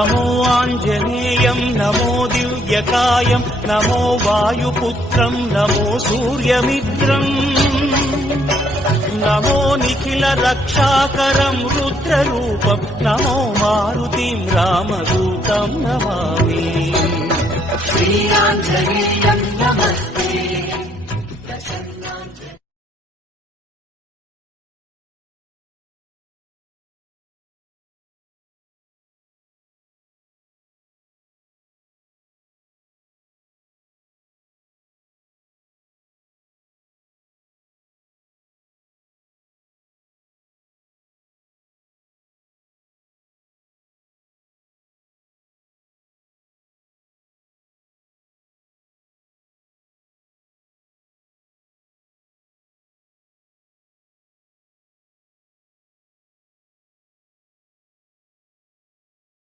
नमो आञ्जनेयं नमो दिव्यकायं नमो वायुपुत्रं नमो सूर्यमित्रम् नमो निखिल रक्षाकरं रुद्ररूपं नमो मारुतिं